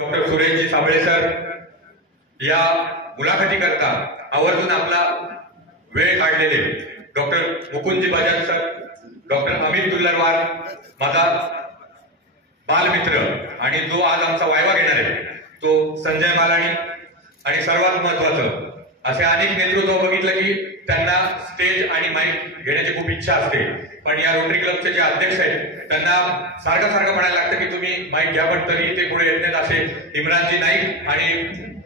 Doctor सुरेशजी Sable sir या मुलाखती करता आवर्जून आपला वेळ काढलेले doctor Mukundji Bajaj sir, doctor Amit Dullarwar, माझा बालमित्र आणि जो आज आमचा वायवा घेणार आहे तो संजय मालानी, आणि सर्वात महत्वाचं असे अनेक नेतृत्व बघितलं की त्यांना स्टेज आणि माईक घेण्याची खूप इच्छा असते, पण या रोटरी क्लबचे जे अध्यक्ष आहेत त्यांना सारखं म्हणायला लागतं की तुम्ही माईक घ्या, पण तरी ते पुढे येत नाहीत. असे इम्रानजी नाईक आणि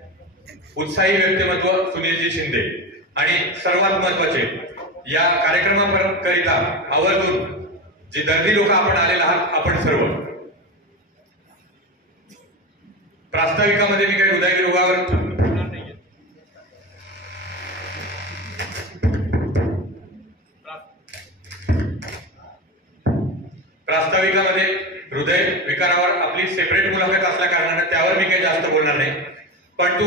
उत्साही व्यक्तिमत्व सुनीलजी शिंदे, आणि सर्वात महत्वाचे या कार्यक्रमाकरिता आवर्जून जी दर्दी लोक आपण आलेला आहात आपण सर्व. प्रास्ताविकामध्ये मी काही हृदयरोगावर बोलणार नाहीये. प्रास्ताविकामध्ये हृदय विकारावर आपली सेपरेट मुलाखत असल्या कारणाने त्यावर मी काही जास्त बोलणार नाही. पण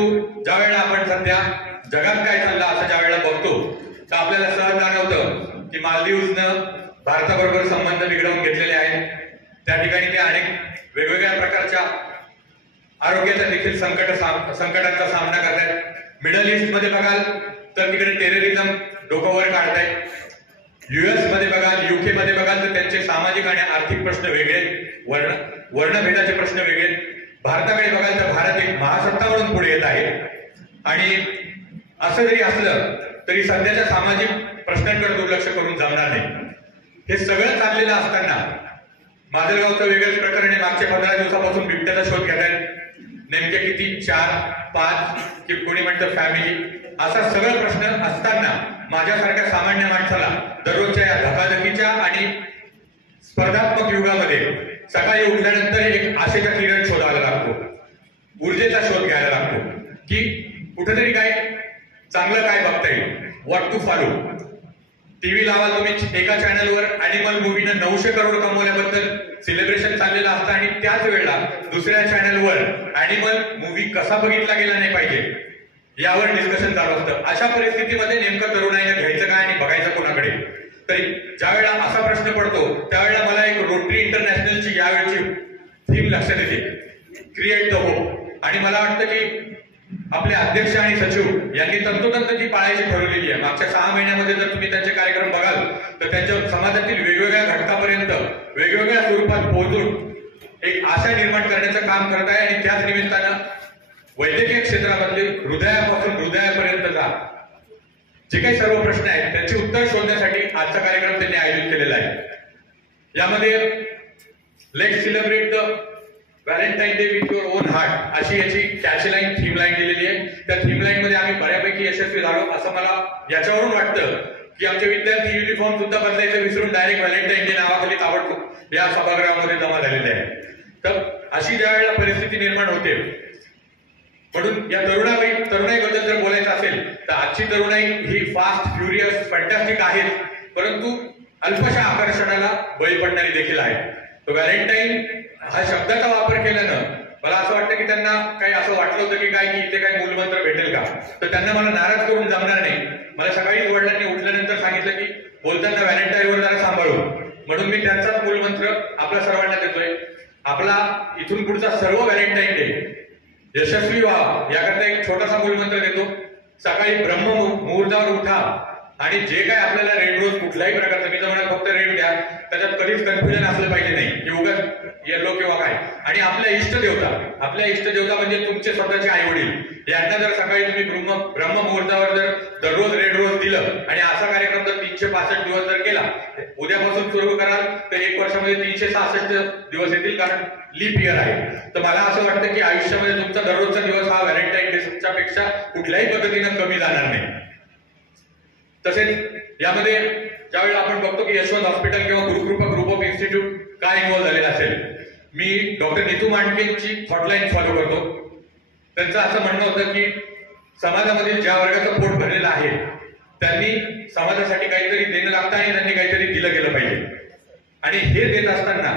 ज्या वेळेला आपण सध्या जगात काय चाललं असं ज्या वेळेला बघतो तर आपल्याला सहज जाणवतं की मालदीवनं भारताबरोबर संबंध बिघडवून घेतलेले आहेत. त्या ठिकाणी ते अनेक वेगवेगळ्या प्रकारच्या आरोग्याच्या देखील संकटांचा सामना करतायत. मिडल ईस्ट मध्ये बघाल तर तिकडे टेररिझम डोक्यावर काढतायत. युएस मध्ये बघाल, युके मध्ये बघाल तर त्यांचे सामाजिक आणि आर्थिक प्रश्न वेगळे, वर्णभेदाचे प्रश्न वेगळे. भारताकडे बघाल तर भारत एक महासत्ता म्हणून पुढे येत आहे. आणि असं जरी असलं तरी सध्याच्या सामाजिक प्रश्नांकडे दुर्लक्ष करून जमणार नाही. हे सगळं चाललेलं असताना माजलगावचं वेगळंच प्रकरण आहे. मागच्या 15 दिवसापासून बिबट्याचा शोध घेत आहेत. नेमके किती, 4, 5 की कोणी म्हणतं फॅमिली, असा सगळं प्रश्न असताना माझ्यासारख्या सामान्य माणसाला दररोजच्या या धकाधकीच्या आणि स्पर्धात्मक युगामध्ये सकाळी उठल्यानंतर एक आशेचा किरण शोधायला लागतो, ऊर्जेचा शोध घ्यायला लागतो की कुठेतरी काय चांगलं काय बघता येईल, व्हॉट टू फॉलो. टीव्ही लावा तुम्ही, एका चॅनलवर अॅनिमल मूव्हीनं 900 करोड कमवल्याबद्दल सेलिब्रेशन चाललेलं असतं आणि त्याच वेळेला दुसऱ्या चॅनलवर अॅनिमल मूव्ही कसा बघितला गेला नाही पाहिजे यावर डिस्कशन चालू असतं. अशा परिस्थितीमध्ये नेमकं तरुणाईने घ्यायचं काय आणि बघायचं कोणाकडे. तरी ज्या वेळेला असा प्रश्न पडतो त्यावेळेला मला एक रोटरी इंटरनॅशनलची यावेळची थीम लक्षात येते, क्रिएट द होप. आणि मला वाटतं की आपले अध्यक्ष आणि सचिव यांनी तंतोतंत ती पाळायची ठरवलेली आहे. मागच्या 6 महिन्यामध्ये जर तुम्ही त्यांचे कार्यक्रम बघाल तर त्यांच्या समाजातील वेगवेगळ्या घटकापर्यंत वेगवेगळ्या स्वरूपात पोहोचून एक आशा निर्माण करण्याचं काम करत आहे. आणि त्याच निमित्तानं वैद्यकीय क्षेत्रामधले हृदयापासून हृदयापर्यंतचा जे काही सर्व प्रश्न आहेत त्यांची उत्तर शोधण्यासाठी आजचा कार्यक्रम त्यांनी आयोजित केलेला आहे. यामध्ये let's celebrate the Valentine day with your on heart अशी याची कॅचलाईन, थीम लाईन दिलेली आहे. त्या थीम लाईन मध्ये आम्ही बऱ्यापैकी यशस्वी झालो असं मला याच्यावरून वाटतं की आमचे विद्यार्थी युनिफॉर्म सुद्धा बदलायचं विसरून डायरेक्ट व्हॅलेंटाईन डे नावाखाली ताबडतोब या सभागृहामध्ये जमा झालेले आहे. तर अशी ज्या वेळेला परिस्थिती निर्माण होते, म्हणून या तरुणाईबद्दल जर बोलायचं असेल तर आजची तरुणाई ही फास्ट, फ्युरियस, फॅन्टॅस्टिक आहे, परंतु अल्पशा आकर्षणाला बळी पडणारी देखील आहे. तो व्हॅलेंटाईन हा शब्दाचा वापर केल्यानं मला असं वाटतं की त्यांना काही असं वाटलं होतं की काय की इथे काही मूलमंत्र भेटेल का, तर त्यांना मला नाराज करून जमणार नाही. मला सकाळीच वडिलांनी उठल्यानंतर सांगितलं की बोलताना व्हॅलेंटाईनवर जरा सांभाळू, म्हणून मी त्यांचाच मूलमंत्र आपल्या सर्वांना देतोय. आपला इथून पुढचा सर्व व्हॅलेंटाईन डे यशस्वी व्हावा याकरता एक छोटासा मूलमंत्र देतो. सकाळी ब्रह्म मुहूर्तावर उठा आणि जे काय आपल्याला रेड रोज कुठल्याही प्रकारचं, मी तर म्हणत फक्त रेड द्या, त्याच्यात कधीच कन्फ्युजन असलं पाहिजे नाही की उगाच येलो किंवा काय. आणि आपल्या इष्टदेवता म्हणजे तुमचे स्वतःचे आई वडील यांना जर सकाळी तुम्ही ब्रह्म मुहूर्तावर जर दररोज रेड रोज दिलं आणि असा कार्यक्रम जर 365 दिवस जर केला, उद्यापासून सुरू कराल तर 1 वर्षामध्ये 366 दिवस येतील, कारण लीप इयर आहे. तर मला असं वाटतं की आयुष्यामध्ये तुमचा दररोजचा दिवस हा व्हॅलेंटाईन डेच्या पेक्षा कुठल्याही पद्धतीनं कमी जाणार नाही. तसेच यामध्ये ज्यावेळेला आपण बघतो की यशवंत हॉस्पिटल किंवा गुरुकृपा ग्रुप ऑफ इन्स्टिट्यूट काय इन्व्हॉल्व्ह झालेला असेल, मी डॉक्टर नीतू मांडकेंची हॉटलाईन फॉलो करतो. त्यांचं असं म्हणणं होतं की समाजामधील ज्या वर्गाचं पोट भरलेलं आहे त्यांनी समाजासाठी काहीतरी देणं लागतं आणि त्यांनी काहीतरी दिलं गेलं पाहिजे. आणि हे देत असताना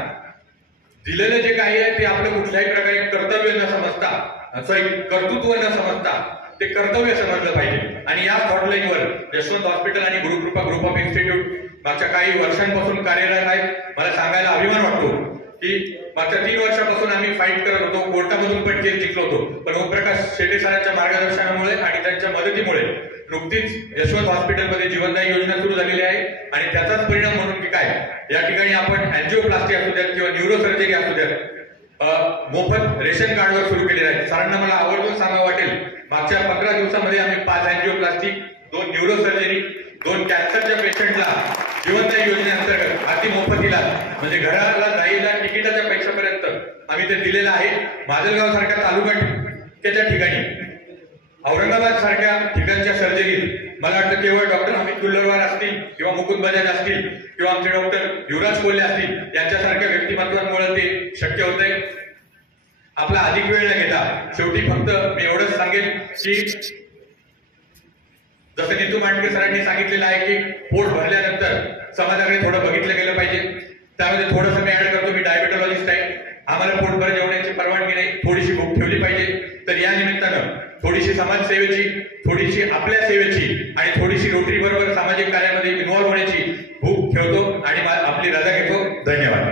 दिलेलं जे काही आहे ते आपलं कुठल्याही प्रकारे कर्तव्य न समजता, कर्तृत्व न समजता ते कर्तव्य समजलं पाहिजे. आणि या हॉटलाईनवर यशवंत हॉस्पिटल आणि गुरुकृपा ग्रुप ऑफ इन्स्टिट्यूट मागच्या काही वर्षांपासून कार्यरत आहेत. मला सांगायला अभिमान वाटतो की मागच्या 3 वर्षापासून आम्ही फाईट करत होतो, कोर्टामधून पण केस जिंकलो होतो, पण ओमप्रकाश शेटे सरांच्या मार्गदर्शनामुळे आणि त्यांच्या मदतीमुळे नुकतीच यशवंत हॉस्पिटलमध्ये जीवनदायी योजना सुरू झालेली आहे आणि त्याचाच परिणाम म्हणून की काय या ठिकाणी आपण अँजिओप्लास्टी असू द्यात किंवा न्यूरोसर्जरी असू द्यात मोफत रेशन कार्डवर सुरू केलेले आहेत. सरांना मला आवर्जून सांगावं वाटेल, मागच्या 15 दिवसामध्ये आम्ही 5 अँजिओप्लास्टी, 2 न्यूरोसर्जरी, 2 कॅन्सरच्या पेशंटला जीवनदायी योजनेअंतर्गत अति मोफत इलाज म्हणजे घराला जायला तिकिटाच्या पैशापर्यंत आम्ही ते दिलेलं आहे. माजलगाव सारख्या तालुक्याच्या ठिकाणी, औरंगाबाद सारख्या ठिकाणच्या सर्जरीत मला वाटतं केवळ डॉक्टर अमित गुल्लरवार असतील किंवा मुकुंद बजाज असतील किंवा आमचे डॉक्टर युवराज कोल्हे असतील यांच्यासारख्या व्यक्तिमत्वांमुळे ते शक्य होत आहे. आपला अधिक वेळ न घेता शेवटी फक्त मी एवढंच सांगेन की जसं नीतू मांडके सरांनी सांगितलेलं आहे की पोट भरल्यानंतर समाजाकडे थोडं बघितलं गेलं पाहिजे. त्यामध्ये थोडंसं मी ऍड करतो, मी डायबेटॉलॉजिस्ट आहे, आम्हाला पोटभर जेवण्याची परवानगी नाही, थोडीशी भूक ठेवली पाहिजे. तर या निमित्तानं थोडीशी समाजसेवेची, थोडीशी आपल्या सेवेची आणि थोडीशी रोटरी बरोबर सामाजिक कार्यामध्ये इन्व्हॉल्व्ह होण्याची भूक ठेवतो आणि आपली रजा घेतो. धन्यवाद.